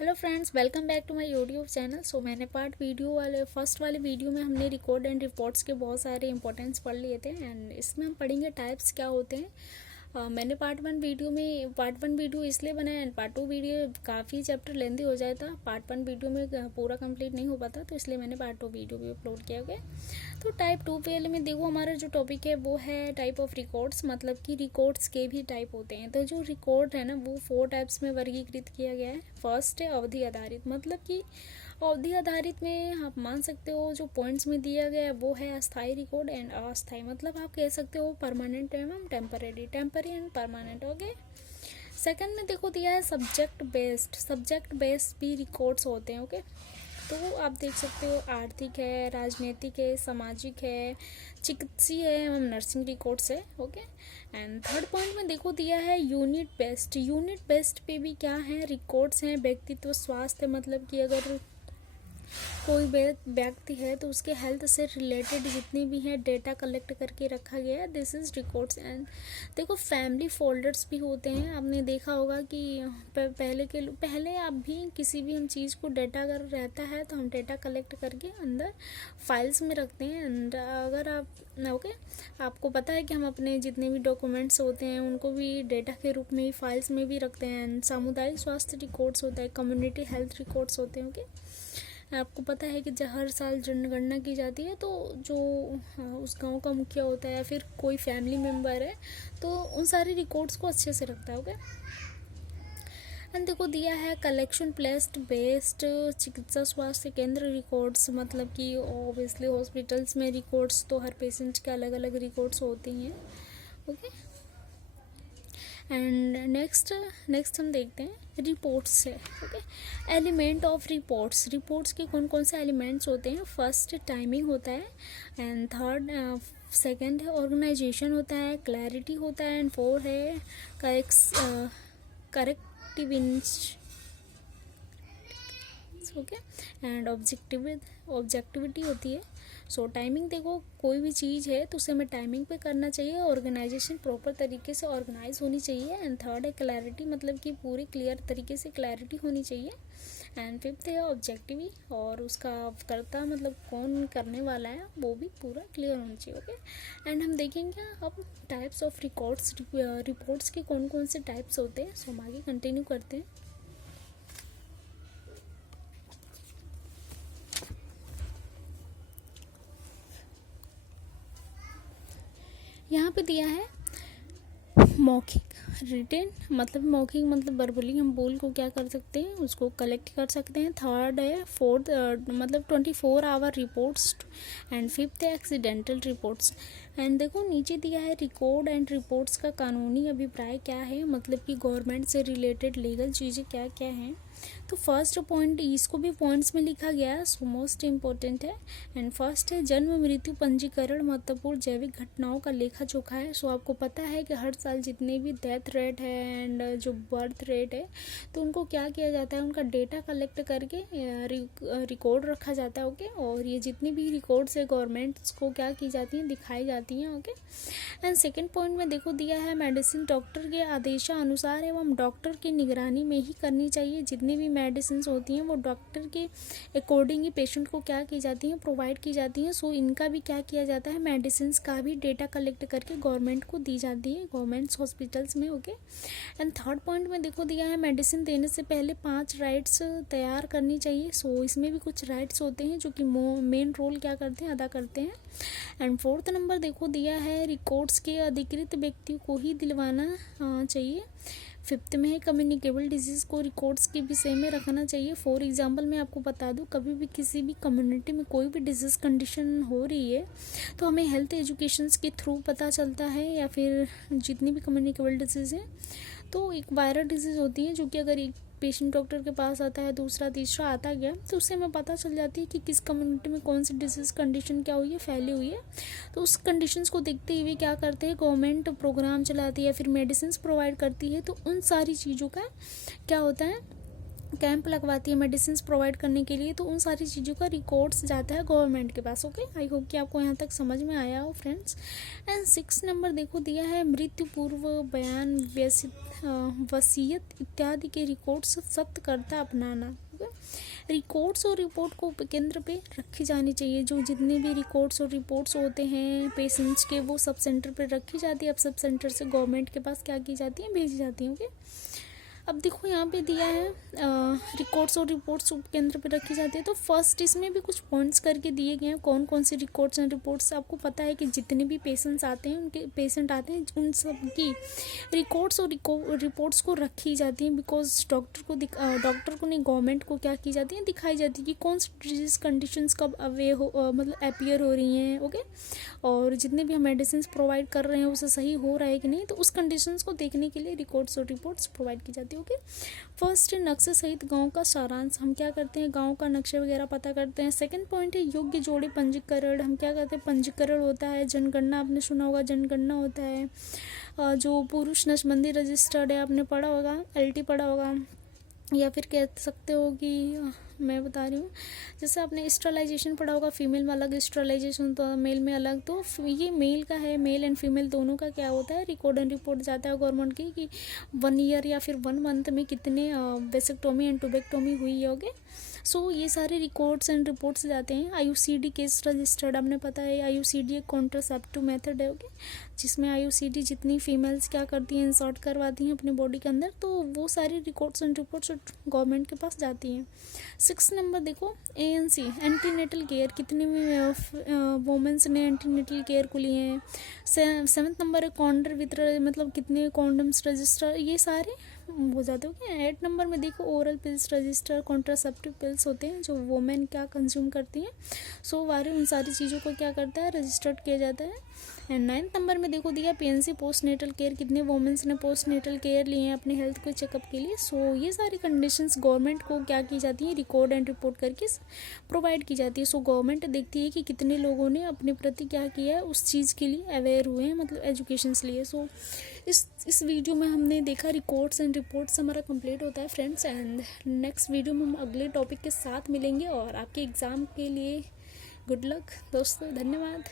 Hello friends, welcome back to my YouTube channel. मैंने first वाले video में हमने रिकॉर्ड एंड रिपोर्ट्स के बहुत सारे इंपॉर्टेंस पढ़ लिए थे एंड इसमें हम पढ़ेंगे टाइप्स क्या होते हैं। मैंने पार्ट वन वीडियो इसलिए बनाया एंड पार्ट टू वीडियो काफ़ी चैप्टर लेंदी हो जाए था। पार्ट वन वीडियो में पूरा कंप्लीट नहीं हो पाता, तो इसलिए मैंने पार्ट टू वीडियो भी अपलोड किया गया। तो टाइप टू पहले में देखो, हमारा जो टॉपिक है वो है टाइप ऑफ रिकॉर्ड्स, मतलब कि रिकॉर्ड्स के भी टाइप होते हैं। तो जो रिकॉर्ड है ना, वो 4 टाइप्स में वर्गीकृत किया गया है। फर्स्ट है अवधि आधारित, मतलब कि अवधि आधारित में आप मान सकते हो जो पॉइंट्स में दिया गया है वो है अस्थाई रिकॉर्ड एंड अस्थाई, मतलब आप कह सकते हो परमानेंट एवं temporary and permanent. Okay. Second में देखो दिया है सब्जेक्ट बेस्ड भी रिकॉर्ड्स होते हैं। ओके। तो आप देख सकते हो आर्थिक है, राजनीतिक है, सामाजिक है, चिकित्सीय है एवं नर्सिंग रिकॉर्ड्स है। ओके। एंड थर्ड पॉइंट में देखो दिया है यूनिट बेस्ड पे भी क्या है, रिकॉर्ड्स हैं। व्यक्तित्व स्वास्थ्य, मतलब कि अगर कोई व्यक्ति है तो उसके हेल्थ से रिलेटेड जितने भी हैं डेटा कलेक्ट करके रखा गया है, दिस इज़ रिकॉर्ड्स। एंड देखो फैमिली फोल्डर्स भी होते हैं। आपने देखा होगा कि पहले आप भी किसी भी हम चीज़ को डेटा अगर रहता है तो हम डेटा कलेक्ट करके अंदर फाइल्स में रखते हैं। एंड अगर आप ओके, आपको पता है कि हम अपने जितने भी डॉक्यूमेंट्स होते हैं उनको भी डेटा के रूप में ही फाइल्स में भी रखते हैं। एंड सामुदायिक स्वास्थ्य रिकॉर्ड्स होता है, कम्युनिटी हेल्थ रिकॉर्ड्स होते हैं। ओके। आपको पता है कि जब हर साल जनगणना की जाती है तो जो उस गांव का मुखिया होता है या फिर कोई फैमिली मेम्बर है तो उन सारे रिकॉर्ड्स को अच्छे से रखता है। ओके। एंड देखो दिया है कलेक्शन प्लेस्ड बेस्ड चिकित्सा स्वास्थ्य केंद्र रिकॉर्ड्स, मतलब कि ऑब्वियसली हॉस्पिटल्स में रिकॉर्ड्स तो हर पेशेंट के अलग अलग रिकॉर्ड्स होती हैं। ओके। एंड नेक्स्ट हम देखते हैं रिपोर्ट्स से। ओके। एलिमेंट ऑफ रिपोर्ट्स के कौन कौन से एलिमेंट्स होते हैं। फर्स्ट टाइमिंग होता है एंड सेकंड है ऑर्गेनाइजेशन होता है, क्लैरिटी होता है एंड फोर है करेक्टिविटी। ओके। एंड ऑब्जेक्टिविटी होती है। टाइमिंग देखो, कोई भी चीज़ है तो उसे हमें टाइमिंग पे करना चाहिए। ऑर्गेनाइजेशन प्रॉपर तरीके से ऑर्गेनाइज होनी चाहिए। एंड थर्ड है क्लैरिटी, मतलब कि पूरी क्लियर तरीके से क्लैरिटी होनी चाहिए। एंड फिफ्थ है ऑब्जेक्टिव, और उसका करता मतलब कौन करने वाला है वो भी पूरा क्लियर होना चाहिए। ओके। एंड हम देखेंगे अब टाइप्स ऑफ रिपोर्ट्स के कौन कौन से टाइप्स होते हैं। हम आगे कंटिन्यू करते हैं। यहाँ पे दिया है मौखिक मौखिक मतलब वर्बली हम बोल को क्या कर सकते हैं, उसको कलेक्ट कर सकते हैं। थर्ड है मतलब 24 आवर रिपोर्ट्स एंड फिफ्थ है एक्सीडेंटल रिपोर्ट्स। एंड देखो नीचे दिया है रिकॉर्ड एंड रिपोर्ट्स का कानूनी अभिप्राय क्या है, मतलब कि गवर्नमेंट से रिलेटेड लीगल चीज़ें क्या क्या हैं। तो फर्स्ट पॉइंट, इसको भी पॉइंट्स में लिखा गया है, सो मोस्ट इम्पोर्टेंट है। एंड फर्स्ट है जन्म मृत्यु पंजीकरण, महत्वपूर्ण जैविक घटनाओं का लेखा जोखा है। सो आपको पता है कि हर साल जितने भी डेथ रेट है एंड जो बर्थ रेट है तो उनको क्या किया जाता है, उनका डेटा कलेक्ट करके रिकॉर्ड रखा जाता है। ओके। और ये जितनी भी रिकॉर्ड्स है गवर्नमेंट्स को क्या की जाती हैं, दिखाई जाती हैं। ओके। एंड सेकेंड पॉइंट में देखो दिया है मेडिसिन डॉक्टर के आदेशानुसार एवं डॉक्टर की निगरानी में ही करनी चाहिए। जितनी भी मेडिसिन होती हैं वो डॉक्टर के अकॉर्डिंग ही पेशेंट को क्या की जाती हैं, प्रोवाइड की जाती हैं। सो इनका भी क्या किया जाता है, मेडिसिन का भी डेटा कलेक्ट करके गवर्नमेंट को दी जाती है, गवर्नमेंट्स हॉस्पिटल्स में। ओके। एंड थर्ड पॉइंट में देखो दिया है मेडिसिन देने से पहले 5 राइट्स तैयार करनी चाहिए। सो इसमें भी कुछ राइट्स होते हैं जो कि मेन रोल क्या करते हैं, अदा करते हैं। एंड फोर्थ नंबर देखो दिया है रिकॉर्ड्स के अधिकृत व्यक्ति को ही दिलवाना चाहिए। फिफ्थ में है कम्युनिकेबल डिजीज़ को रिकॉर्ड्स के विषय में रखना चाहिए। फॉर एग्जांपल मैं आपको बता दूं, कभी भी किसी भी कम्युनिटी में कोई भी डिजीज़ कंडीशन हो रही है तो हमें हेल्थ एजुकेशंस के थ्रू पता चलता है, या फिर जितनी भी कम्युनिकेबल डिजीज़ है तो एक वायरल डिजीज़ होती है जो कि अगर एक पेशेंट डॉक्टर के पास आता है, दूसरा तीसरा आता गया तो उससे हमें पता चल जाती है कि किस कम्युनिटी में कौन सी डिजीज़ कंडीशन क्या हुई है, फैली हुई है। तो उस कंडीशंस को देखते हुए क्या करते हैं, गवर्नमेंट प्रोग्राम चलाती है या फिर मेडिसिन प्रोवाइड करती है। तो उन सारी चीज़ों का क्या होता है, कैंप लगवाती है मेडिसिन प्रोवाइड करने के लिए, तो उन सारी चीज़ों का रिकॉर्ड्स जाता है गवर्नमेंट के पास। ओके, आई होप कि आपको यहाँ तक समझ में आया हो फ्रेंड्स। एंड 6 नंबर देखो दिया है मृत्यु पूर्व बयान, वसीयत इत्यादि के रिकॉर्ड्स सत्कर्ता अपनाना। रिकॉर्ड्स और रिपोर्ट को केंद्र पे रखी जानी चाहिए। जो जितने भी रिकॉर्ड्स और रिपोर्ट्स होते हैं पेशेंट्स के, वो सब सेंटर पे रखी जाती है। अब सब सेंटर से गवर्नमेंट के पास क्या की जाती है, भेजी जाती है। ओके, अब देखो यहाँ पे दिया है रिकॉर्ड्स और रिपोर्ट्स केंद्र पे रखी जाती है। तो फर्स्ट इसमें भी कुछ पॉइंट्स करके दिए गए हैं कौन कौन से रिकॉर्ड्स एंड रिपोर्ट्स। आपको पता है कि जितने भी पेशेंट आते हैं उन सब की रिकॉर्ड्स और रिपोर्ट्स को रखी जाती हैं, बिकॉज डॉक्टर को नहीं, गवर्नमेंट को क्या की जाती है, दिखाई जाती है कि कौन सी डिजीज कंडीशंस कब मतलब अपीयर हो रही हैं। ओके, और जितने भी हम मेडिसिन प्रोवाइड कर रहे हैं उसे सही हो रहा है कि नहीं, तो उस कंडीशंस को देखने के लिए रिकॉर्ड्स और रिपोर्ट्स प्रोवाइड की जाती है। ओके, फर्स्ट है नक्शे सहित गांव का सारांश। हम क्या करते हैं, गांव का नक्शा वगैरह पता करते हैं। सेकंड पॉइंट है योग्य जोड़े पंजीकरण। हम क्या करते हैं, पंजीकरण होता है। जनगणना आपने सुना होगा, जनगणना होता है। जो पुरुष नसबंदी रजिस्टर्ड है आपने पढ़ा होगा, LT पढ़ा होगा, या फिर कह सकते हो कि मैं बता रही हूँ, जैसे आपने स्टरलाइजेशन पढ़ा होगा, फीमेल में अलग स्टरलाइजेशन तो मेल में अलग। तो ये मेल का है, मेल एंड फीमेल दोनों का क्या होता है, रिकॉर्ड एंड रिपोर्ट जाता है गवर्नमेंट की कि 1 ईयर या फिर 1 मंथ में कितने वेसेक्टोमी एंड टुबेक्टोमी हुई होगी। सो ये सारे रिकॉर्ड्स एंड रिपोर्ट्स जाते हैं। IUCD केस रजिस्टर्ड आपने पता है, IUCD एक कॉन्ट्रासेप्टिव मेथड है। ओके, जिसमें IUCD जितनी फीमेल्स क्या करती हैं, इंसर्ट करवाती हैं अपने बॉडी के अंदर, तो वो सारी रिकॉर्ड्स एंड रिपोर्ट्स गवर्नमेंट के पास जाती हैं। 6 नंबर देखो ANC एंटीनेटल केयर, कितने वोमेंस ने एंटीनेटल केयर को लिए हैं। 7th नंबर है कॉन्डर वितरण, मतलब कितने कॉन्डम्स रजिस्टर, ये सारे हो जाते हो। 8 नंबर में देखो oral pills register, contraceptive pills होते हैं जो वोमेन क्या कंज्यूम करती हैं। सो वारे उन सारी चीज़ों को क्या करता है, रजिस्टर्ड किया जाता है। एंड 9th नंबर में देखो दिया PNC पोस्ट नेटल केयर, कितने वोमेंस ने पोस्ट नेटल केयर लिए हैं अपने हेल्थ के चेकअप के लिए। सो ये सारी कंडीशंस गवर्नमेंट को क्या की जाती है, रिकॉर्ड एंड रिपोर्ट करके प्रोवाइड की जाती है। सो गवर्नमेंट देखती है कि कितने लोगों ने अपने प्रति क्या किया है, उस चीज़ के लिए अवेयर हुए हैं, मतलब एजुकेशंस लिए। सो इस वीडियो में हमने देखा रिकॉर्ड्स एंड रिपोर्ट्स हमारा कंप्लीट होता है फ्रेंड्स। एंड नेक्स्ट वीडियो में हम अगले टॉपिक के साथ मिलेंगे, और आपके एग्ज़ाम के लिए गुड लक दोस्तों, धन्यवाद।